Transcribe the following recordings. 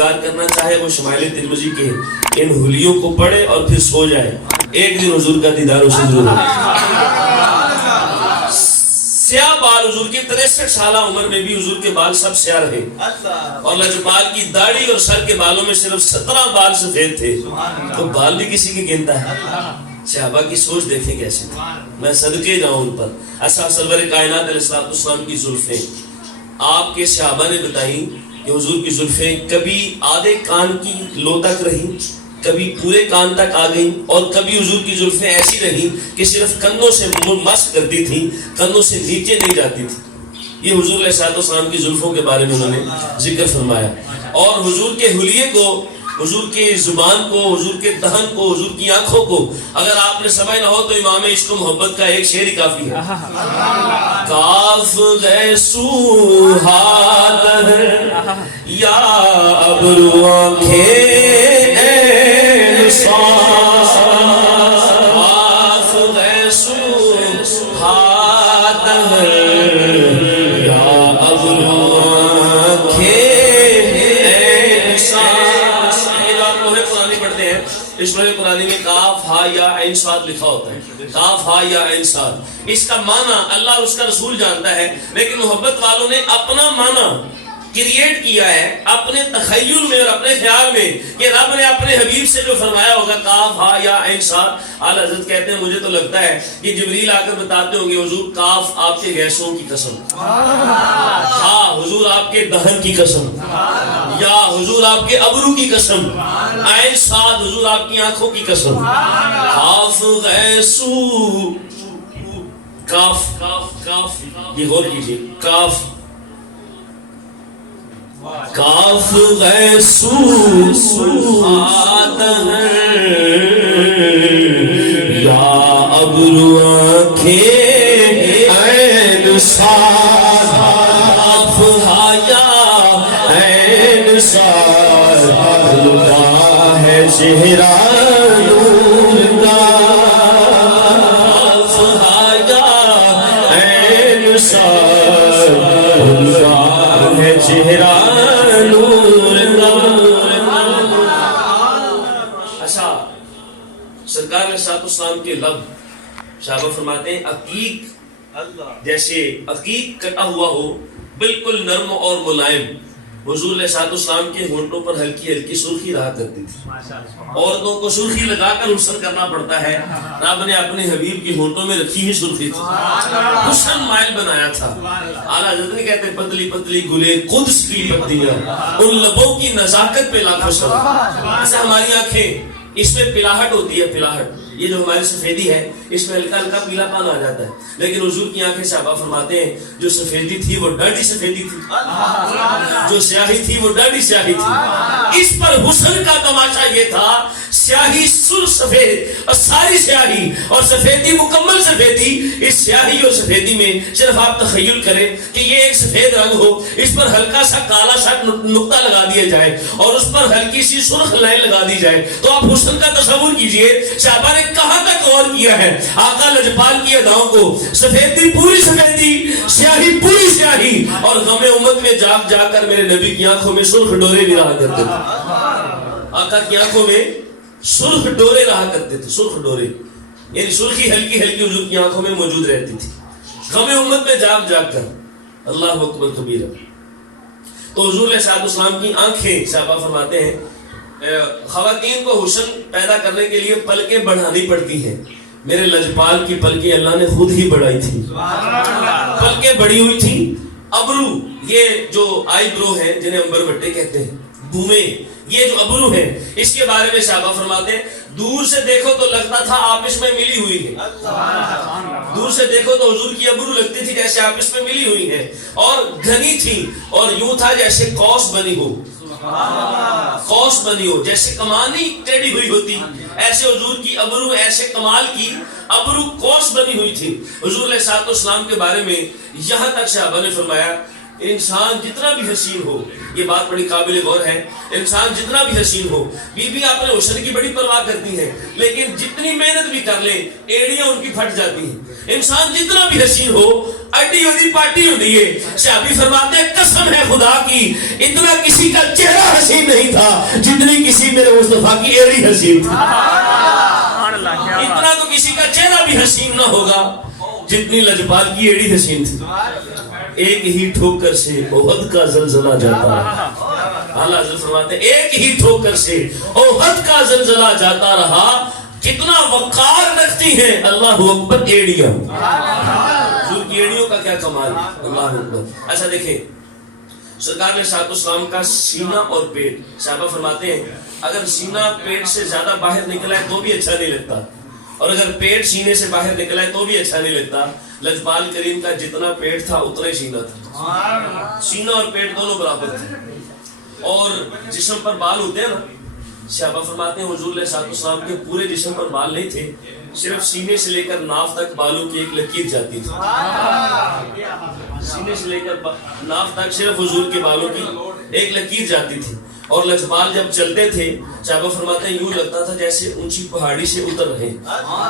دیدار کرنا چاہے وہ شمائل ترمذی کے ان حلیوں کو پڑھے اور پھر سو جائے، ایک دن حضور کا دیدار اسے ضرور ہوگا۔ سیاہ بال حضور کی 63 سالہ عمر میں بھی حضور کے بال سب سیاہ رہے، اور لجپال کی داڑھی اور سر کے بالوں میں صرف 17 بال سفید تھے، تو بال بھی کسی کی گنتا ہے۔ صحابہ کی سوچ دیکھیں کیسے تھی، میں صدقے جاؤں ان پر۔ ایسا سرور کائنات علیہ السلام کی زلفیں آپ کے صحابہ نے بتائیں کہ حضور کی زلفیں کبھی آدھے کان کی لو تک رہی، کبھی پورے کان تک آ گئیں، اور کبھی حضور کی زلفیں ایسی رہیں کہ صرف کندھوں سے مس کرتی تھیں، کندھوں سے نیچے نہیں جاتی تھی۔ یہ حضور علیہ السلام کی زلفوں کے بارے میں انہوں نے ذکر فرمایا۔ اور حضور کے حلیے کو، حضور کی زبان کو، حضور کے دہن کو، حضور کی آنکھوں کو اگر آپ نے سمجھ نہ ہو تو امام عشق و محبت کا ایک شعر ہی کافی ہے۔ کاف غیسو ہاتھ یا ابرو آنکھیں این صاف، کاف غیسو ہاتھ یا ابرو آنکھیں این صاف۔ اس میں قرآن میں کاف ہا یا عین صاد لکھا ہوتا ہے، کاف ہا یا عین صاد، اس کا معنی اللہ اور اس کا رسول جانتا ہے، لیکن محبت والوں نے اپنا معنی کریٹ کیا ہے اپنے تخیل میں اور اپنے خیال میں کہ رب نے اپنے حبیب سے جو فرمایا ہوگا کاف ہا یا عین صاد۔ اعلیٰ حضرت کہتے ہیں مجھے تو لگتا ہے کہ جبریل آ کر بتاتے ہوں گے حضور کاف آپ کے گیسوں کی قسم، ہاں حضور آپ کے دہن کی قسم، یا حضور آپ کے ابرو کی قسم، عین صاد حضور آپ کی آنکھوں کی قسم۔ کاف غیسو، کاف کاف یہ غور کیجئے، کاف کاف غیسو آدھر یا ابرو آنکھیں عین صاد، کاف ہا یا عین صاد، لٹا ہے چہرہ نور کا، کاف ہا یا عین صاد، لٹا ہے چہرہ نور کا۔ اچھا سرکار علیہ السلام کے لب، صحابہ فرماتے ہیں عقیق، جیسے عقیق کٹا ہوا ہو، بالکل نرم اور ملائم۔ حضور علیہ السلام کے ہونٹوں پر ہلکی ہلکی سرخی رہا کرتی تھی۔ عورتوں کو سرخی لگا کر حسن کرنا پڑتا ہے، رب نے اپنے حبیب کی ہونٹوں میں رکھی ہی سرخی تھی، حسن مائل بنایا تھا۔ اعلیٰ حضرت نے کہتے ہیں پتلی پتلی گلے قدس کی پتیاں، ان لبوں کی نزاکت پہ لاکھوں سلام۔ ایسے ہماری آنکھیں، اس میں پلاہٹ ہوتی ہے، پلاہٹ، یہ جو ہماری سفیدی ہے اس میں ہلکا ہلکا پیلا پان آ جاتا ہے، لیکن حضور کی آنکھیں صحابہ فرماتے ہیں جو سفیدی تھی وہ ڈاڑھی سفیدی تھی، جو سیاہی تھی وہ ڈاڑھی سیاہی تھی۔ اس پر حسن کا تماشا یہ تھا، سیاہی سر سفید اور ساری سیاہی اور سفیدی مکمل سفیدی، اس سیاہی اور سفیدی میں صرف آپ تخیل کریں کہ یہ ایک سفید رنگ ہو، اس پر ہلکا سا کالا سا نقطہ لگا دیا جائے اور اس پر ہلکی سی سرخ لائن لگا دی جائے، تو آپ حسن کا تصور کیجئے صحابہ نے کہاں تک غور کیا ہے آقا لجپال کی اداؤں کو، سفیدی پوری سفیدی، سیاہی پوری سیاہی، اور غم امت میں جاگ جا کر میرے نبی کی آنکھوں میں سرخ ڈورے بھی رہا کرتے تھے، آقا کی آنکھوں میں سرخ ڈورے رہا کرتے تھے، سرخ ڈورے یعنی سرخی ہلکی ہلکی حضور کی آنکھوں میں موجود رہتی تھی غم امت میں جاگ جاگ کر۔ اللہ اکبر کبیرہ۔ تو حضور علیہ السلام کی آنکھیں، صحابہ فرماتے ہیں خواتین کو حسن پیدا کرنے کے لیے پلکیں بڑھانی پڑتی ہیں، میرے لجپال کی پلکیں اللہ نے خود ہی بڑھائی تھی، پلکیں بڑی ہوئی تھی۔ ابرو، یہ جو آئی برو ہے جنہیں امبر بٹے کہتے ہیں، بومیں، یہ جو ابرو ہے اس کے بارے میں صحابہ فرماتے ہیں دور سے دیکھو تو لگتا تھا آپس میں ملی ہوئی ہے، دور سے دیکھو تو حضور کی ابرو لگتی تھی جیسے آپس میں ملی ہوئی ہے، اور گھنی تھی، اور یوں تھا جیسے قوس بنی ہو، قوس بنی ہو، جیسے کمانی ٹیڑھی ہوئی ہوتی، ایسے حضور کی ابرو، ایسے کمال کی ابرو قوس بنی ہوئی تھی۔ حضور علیہ السلام کے بارے میں یہاں تک صحابہ نے فرمایا انسان جتنا بھی حسین ہو، یہ بات بڑی قابل غور ہے، انسان جتنا بھی حسین ہو، بیوی اپنے حسن کی بڑی پرواہ کرتی ہے، لیکن جتنی محنت بھی کر لے ایڑیاں ان کی پھٹ جاتی ہیں۔ انسان جتنا بھی حسین ہو، اڈی ہوتی پاٹی ہوتی ہے۔ صحابی فرماتے ہیں قسم ہے خدا کی اتنا کسی کا چہرہ حسین نہیں تھا تھا جتنی کسی میرے مصطفیٰ کی ایڑی حسین تھی. اتنا تو کسی کا چہرہ بھی حسین نہ ہوگا جتنی لجپال کی ایڑی حسین تھی. ایک ہی ٹھوکر سے احد کا زلزلہ جاتا رہا. اعلیٰ حضرت فرماتے ہیں ایک ہی ٹھوکر سے احد کا زلزلہ جاتا رہا. کتنا وقار رکھتی ہیں اللہ اکبر ایڑیاں. حضور کی ایڑیوں کا کیا کمال ہے. اللہ اکبر. اچھا دیکھیں سرکار نے صلی اسلام کا سینہ اور پیٹ, صحابہ فرماتے ہیں اگر سینہ پیٹ سے زیادہ باہر نکلا ہے تو بھی اچھا نہیں لگتا, اور اگر پیٹ سینے سے باہر نکلا ہے تو بھی اچھا نہیں لگتا. لجپال کریم کا جتنا پیٹ تھا اتنا ہی سینہ تھا. سینہ اور پیٹ دونوں برابر تھے. اور جسم پر بال ہوتے ہیں نا, صحابہ فرماتے ہیں حضور علیہ السلام کے پورے جسم پر بال نہیں تھے, صرف سینے سے لے کر ناف تک بالوں کی ایک لکیر جاتی تھی. سینے سے لے کر ناف تک صرف حضور کے بالوں کی ایک لکیر جاتی تھی. اور لجپال جب چلتے تھے صحابہ فرماتے ہیں یوں لگتا تھا جیسے اونچی پہاڑی سے اتر رہے.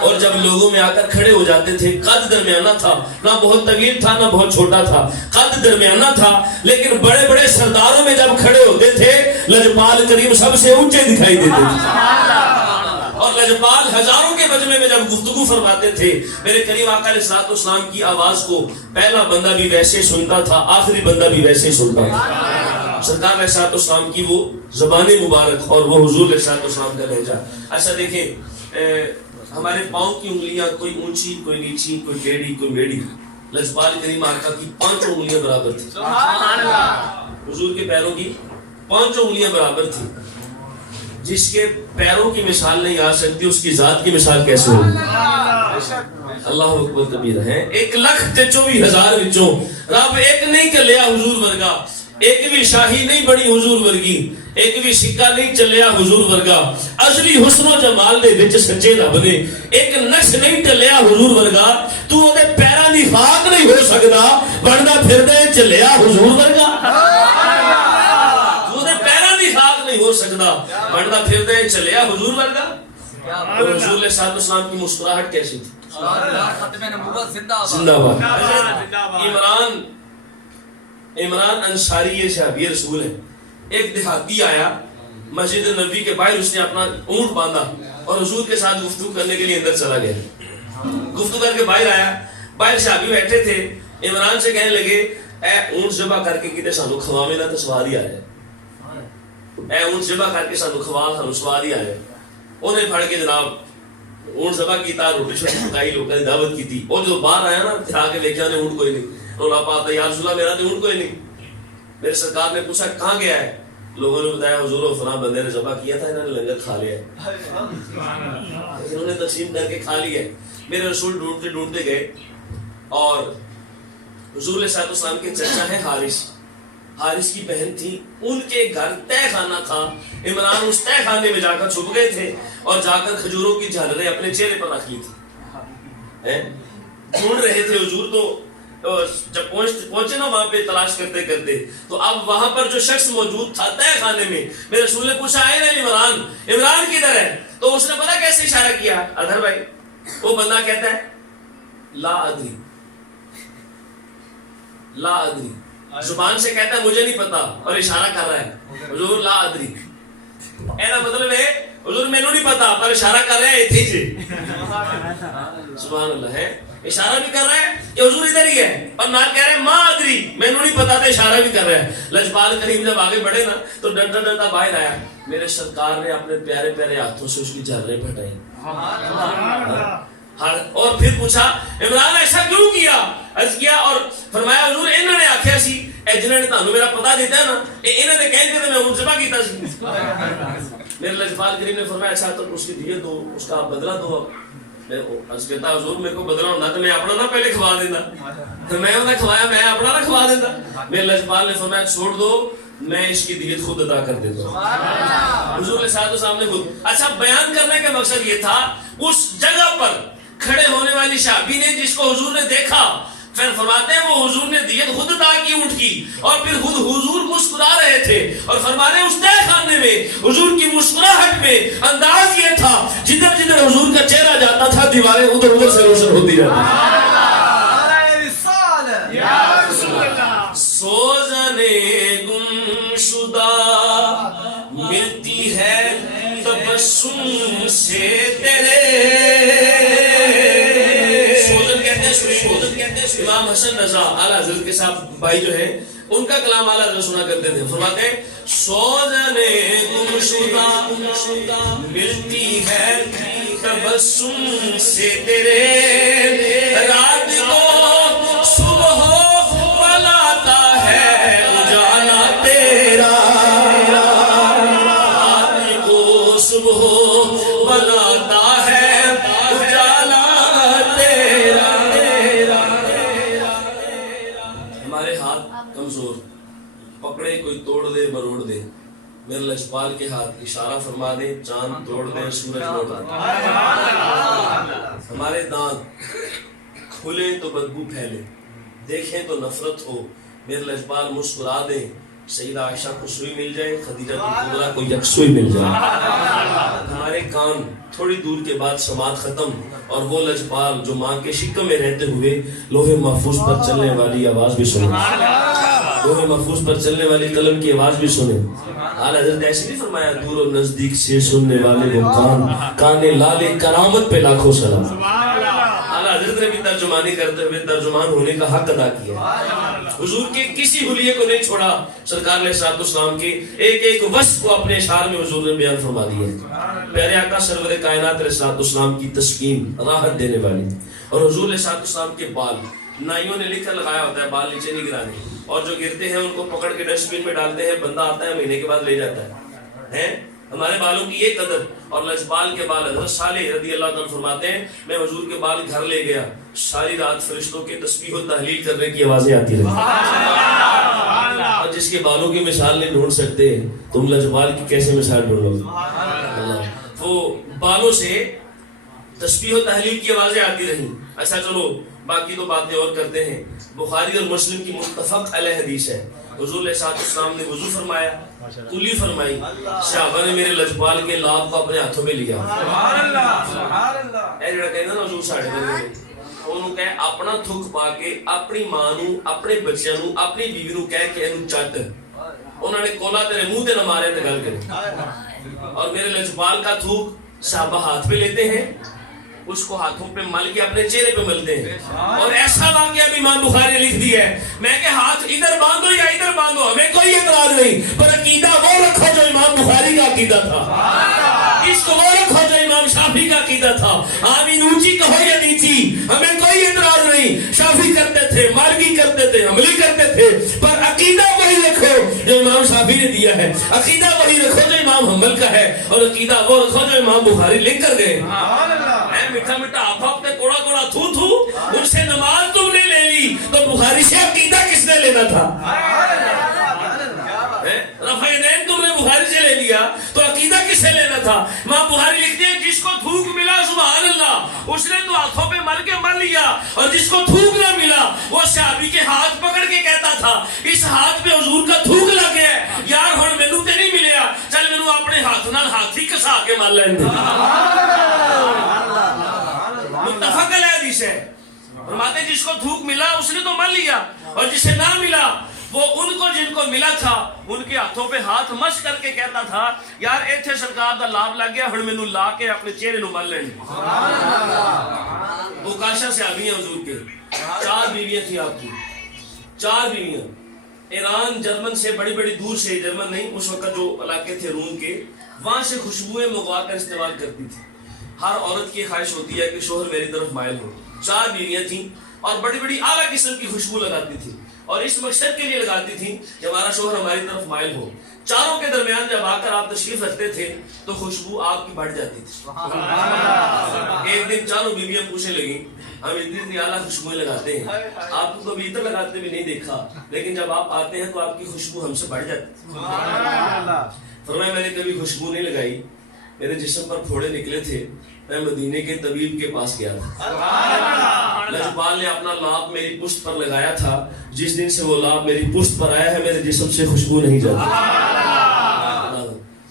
اور جب لوگوں میں آ کر کھڑے ہو جاتے تھے, قد درمیانہ تھا, نہ بہت طویل تھا نہ بہت چھوٹا تھا, قد درمیانہ تھا, لیکن بڑے بڑے سرداروں میں جب کھڑے ہوتے تھے لجپال کریم سب سے اونچے دکھائی دیتے تھے. اور لجپال ہزاروں کے مجمع میں جب گفتگو فرماتے تھے میرے کریم آقا علیہ السلام کی آواز کو پہلا بندہ بھی ویسے سنتا تھا, آخری بندہ بھی ویسے سنتا تھا. سرکار علیہ السلام کی وہ زبان مبارک اور وہ حضور علیہ السلام کا لہجہ. اچھا دیکھیں ہمارے پاؤں کی انگلیاں کوئی اونچی کوئی نیچی کوئی ٹیڑھی کوئی میڑھی. لجپال کریم آقا کی 5 انگلیاں برابر تھی. حضور کے پیروں کی 5 انگلیاں برابر تھی. جس کے پیروں کی مثال نہیں آ سکتی اس کی ذات کی مثال کیسے ہوگی. اللہ اکبر کبیرہ ہے. 1,24,000 وچوں رب ایک نہیں کلیا حضور ورگا, ایک بھی شاہی نہیں بڑی حضور ورگی, ایک بھی سکہ نہیں چلیا حضور ورگا. ازلی حسن و جمال دے وچ سچے رب نے ایک نقش نہیں چلیا حضور ورگا. تو اودے پیراں دی خاک نہیں ہو سکدا بندا پھردا چلیا حضور ورگا. ہو سکتا بننا پھرتا ہے چلیا حضور ورگا. اور حضور علیہ السلام کی مسکراہٹ کیسی تھی. زندہ باد. عمران انصاری یہ صحابی رسول ہے. ایک دیہاتی آیا مسجد نبوی کے باہر, اس نے اپنا اونٹ باندھا اور حضور کے ساتھ گفتگو کرنے کے لیے اندر چلا گیا. گفتگو کر کے باہر آیا, باہر صحابی بیٹھے تھے, عمران سے کہنے لگے اے اونٹ ذبح کر کے کتے سانو کھواویں نہ تو سواد ہی آ جائے. اے اونٹ ذبح کر کے سانو کھوا سانو سواد ہی آئے. انہیں پھڑ کے جناب اونٹ ذبح کیتا, روٹی شوٹی پکائی, لوگوں نے دعوت کی تھی. اور جو باہر آیا نا آ کے دیکھا نے اونٹ کوئی نہیں. رولا پاتا یا رسول اللہ میرا تو اونٹ کوئی نہیں. میرے سرکار نے پوچھا کہاں گیا ہے. لوگوں نے بتایا حضور فلاں بندے نے ذبح کیا تھا, انہوں نے لنگر کھا لیا ہے, انہوں نے تقسیم کر کے کھا لیا ہے. میرے رسول ڈھونڈتے ڈھونڈتے گئے اور حضور علیہ السلام کے چچا ہیں حارث کی بہن تھی, ان کے گھر تہ خانہ تھا. عمران اس تہ خانے میں جا کر چھپ گئے تھے اور جا کر کھجوروں کی جھالریں اپنے چہرے پر رکھ لی تھی. ڈھونڈ رہے تھے حضور, تو جب پہنچے نا وہاں پہ تلاش کرتے کرتے, تو اب وہاں پر جو شخص موجود تھا تہ خانے میں, میرے رسول نے پوچھا آئے نا عمران کدھر ہے. تو اس نے پتا کیسے اشارہ کیا, ادھر بھائی. وہ بندہ کہتا ہے لا ادری, لا ادری, زبان سے کہتا ہے مجھے نہیں پتا اور اشارہ کر رہا ہے حضور لا ادری. اینا مطلب ہے حضور میں نہیں پتا پر اشارہ کر رہا ہے ایتھی سے. سبحان اللہ ہے. اشارہ بھی کر رہا ہے کہ حضور ادھر ہی ہے, اور نہ کہہ رہے ہیں ما ادری میں نہیں پتا تھا, اشارہ بھی کر رہا ہے. لجپال کریم جب آگے بڑھے نا تو ڈرتا ڈرتا باہر آیا. میرے سرکار نے اپنے پیارے پیارے ہاتھوں سے اس کی جھلریں پھٹائی اور پھر پوچھا عمران ایسا کیوں کیا. عرض کیا اور فرمایا حضور انہوں نے آخیا سی اے جنہوں نے تانوں میرا پتا دیتا ہے نا انہوں نے کہیں کہ میں اونٹ ذبح کیتا سی. میرے لجپال کریم نے فرمایا اچھا تو اس کی دیت دو, اس کا بدلہ دو. میں عرض کہتا حضور میرے کو بدلہ ہونا تو میں اپنا نہ پہلے کھوا دینا, تو میں انہیں کھوایا میں اپنا نہ کھوا دیتا. میرے لجپال نے فرمایا چھوڑ دو میں اس کی دیت خود ادا کر دیتا ہوں. حضور علیہ السلام نے خود. اچھا بیان کرنے کا مقصد یہ تھا اس جگہ پر کھڑے ہونے والی صحابی نے جس کو حضور نے دیکھا, پھر فرماتے ہیں وہ حضور نے دیت خود ادا کی اونٹ کی, اور پھر خود حضور مسکرا رہے تھے. اور فرماتے ہیں اس تہ خانے میں حضور کی مسکراہٹ میں انداز یہ تھا جدھر جدھر حضور کا چہرہ جاتا تھا دیواریں ادھر ادھر سے روشن ہوتی جاتی. سوزنے گم شدہ ملتی ہے تبسم سے تیرے. سوزن کہتے ہیں امام حسن رضا اعلیٰ حضرت کے صاحب بھائی جو ہے ان کا کلام اعلیٰ حضرت سنا کرتے تھے. فرماتے ہیں سوزن گمشدہ ملتی ہے تبسم سے تیرے. رات کو صبح بلاتا ہے اجالا تیرا. رات کو صبح بلاتا ہے اجالا تیرا. ہمارے ہاتھ کمزور، پکڑے کوئی توڑ دے مروڑ دے. میرے لجپال کے ہاتھ اشارہ فرما دے، چاند توڑ دے سورج توڑ دے. ہمارے دانت کھلے تو بدبو پھیلے، دیکھیں تو نفرت ہو. میرے لجپال مسکرا دے، سیدہ عائشہ کو سوئی مل جائے، خدیجہ کبریٰ کو یکسوئی مل جائے. ہمارے کان تھوڑی دور کے بعد سماعت ختم، اور وہ لجپال جو ماں کے شکم میں رہتے ہوئے لوح محفوظ پر چلنے والی آواز بھی سنے، لوح محفوظ پر چلنے والی قلم کی آواز بھی سنے. اعلیٰ حضرت ایسے بھی فرمایا دور و نزدیک سے سننے والے وہ کان لالے کرامت پہ لاکھوں سلام. اعلیٰ حضرت نے بھی ترجمانی کرتے ہوئے ترجمان ہونے کا حق ادا کیا. حضور کے کسی حلیے کو نہیں چھوڑا. سرکار علیہ الصلوۃ والسلام کے ایک ایک وصف کو اپنے اشعار میں حضور نے بیان فرما دیا. پیارے آقا سرور کائنات علیہ الصلوۃ والسلام کی تسکین راحت دینے والی. اور حضور علیہ الصلوۃ والسلام کے بال نائیوں نے لکھ کر لگایا ہوتا ہے بال نیچے نہیں گرانے، اور جو گرتے ہیں ان کو پکڑ کے ڈسٹ بن میں ڈالتے ہیں، بندہ آتا ہے مہینے کے بعد لے جاتا ہے. ہمارے بالوں کی یہ قدر. اور لجپال کے بال حضرت صالح رضی اللہ عنہ فرماتے ہیں میں حضور کے بال گھر لے گیا، ساری رات فرشتوں کے تسبیح و تحلیل کرنے کی آوازیں آتی رہی. اور جس کے بالوں کی مثال نہیں ڈھونڈ سکتے تم لجپال کی کیسے مثال ڈھونڈو؟ وہ بالوں سے تسبیح و تحلیل کی آوازیں آتی رہی. اچھا چلو باقی تو باتیں اور کرتے ہیں. بخاری اور مسلم کی متفق علیہ حدیث ہے. حضور علیہ السلام نے وضو فرمایا، کلی فرمائی، صحابہ نے میرے لجپال کے لاب کو اپنے ہاتھوں میں لیا. حضور ساڑھے انہوں کہے اپنا تھک پا کے اپنی ماں نو، اپنے بچیاں نو، اپنی بیوی نو کہہ کے انہوں چٹ. انہوں نے کولا تیرے منہ تے نہ مارے تے گل کرے. اور میرے لجپال کا تھوک صحابہ ہاتھ پہ لیتے ہیں، اس کو ہاتھوں پہ مل کے اپنے چہرے پہ ملتے ہیں. اور ایسا واقعہ بھی امام بخاری نے لکھ دیا ہے. میں کہ ہاتھ ادھر باندھو یا ادھر باندھو ہمیں کوئی اعتراض نہیں، پر عقیدہ وہ رکھو جو امام بخاری کا عقیدہ تھا، اس کو وہ رکھو جو امام شافعی کا عقیدہ تھا. آمین اونچی کہو یا نیچی ہمیں کوئی اعتراض نہیں. شافعی کرتے تھے، مالکی کرتے تھے، حنبلی کرتے تھے، پر عقیدہ وہی رکھو جو امام شافعی نے دیا ہے. عقیدہ وہی رکھو جو امام حنبل کا ہے، اور عقیدہ وہ رکھو جو امام بخاری لکھ کر گئے. میٹھا میٹھا آپ پہ کوڑا کوڑا تھو ان سے نماز تم نے لے لی تو بخاری سے عقیدہ کس نے لینا تھا؟ رفع یدین تم نے بخاری سے لے لیا تو عقیدہ کس سے لینا تھا؟ ماں بخاری لکھتے ہیں جس کو تھوک ملا سبحان اللہ اس نے تو ہاتھوں پہ مل کے مل لیا، اور جس کو تھوک نہ ملا وہ صحابی کے ہاتھ پکڑ کے کہتا تھا اس ہاتھ پہ حضور کا تھوک لگ گیا یار ہن مینوں تے نہیں ملیا، چل مینوں اپنے ہاتھ نال ہاتھی کسا کے مل لین دے. متفق علیہ حدیث ہے. فرماتے جس کو تھوک ملا اس نے تو مل لیا، اور جسے نہ ملا وہ ان کو جن کو ملا تھا ان کے ہاتھوں پہ ہاتھ مس کر کے کہتا تھا یار ایتھے سرکار دا لاب لگ گیا ہن مینوں لا کے اپنے چہرے نو مل لین. وہ کاشا سے آگئی ہیں حضور کے 4 بیویاں تھیں آپ کی، 4 بیویاں. ایران جرمن سے بڑی بڑی دور سے، جرمن نہیں اس وقت جو علاقے تھے روم کے، وہاں سے خوشبوئیں منگوا کر استعمال کرتی تھی. ہر عورت کی خواہش ہوتی ہے کہ شوہر میری طرف مائل ہو. 4 بیویاں تھیں اور بڑی بڑی اعلیٰ قسم کی خوشبو لگاتی تھی، اور اس مقصد کے لیے لگاتی تھی کہ ہمارا شوہر ہماری طرف مائل ہو. چاروں کے درمیان جب آ کر آپ تشریف رکھتے تھے تو خوشبو آپ کی بڑھ جاتی تھی. ایک دن چاروں بیویاں پوچھنے لگیں ہم اتنی اعلیٰ خوشبوئیں لگاتے ہیں، آپ کو کبھی اتنا لگاتے بھی نہیں دیکھا، لیکن جب آپ آتے ہیں تو آپ کی خوشبو ہم سے بڑھ جاتی. فرمایا میں نے کبھی خوشبو نہیں لگائی، میرے جسم پر پھوڑے نکلے تھے، میں مدینے کے طبیب کے پاس گیا تھا. لجپال نے اپنا لاب میری پشت پر لگایا تھا، جس دن سے وہ لاب میری پشت پر آیا ہے میرے جسم سے خوشبو نہیں جاتی.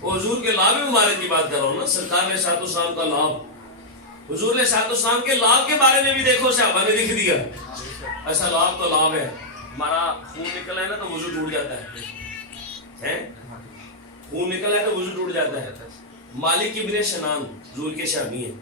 وہ حضور کے لاب مبارک کی بات کر رہا ہوں نا، سرکار علیہ الصلوۃ والسلام کا لاب. حضور علیہ الصلوۃ والسلام کے لاب کے بارے میں بھی دیکھو صحابہ نے لکھ دیا ایسا لاب تو لاب ہے، ہمارا خون نکلا ہے نا تو وضو ٹوٹ جاتا ہے. خون نکل آتا ہے وضو ٹوٹ جاتا ہے. مالک ابن سنان زول کے شامی ہیں,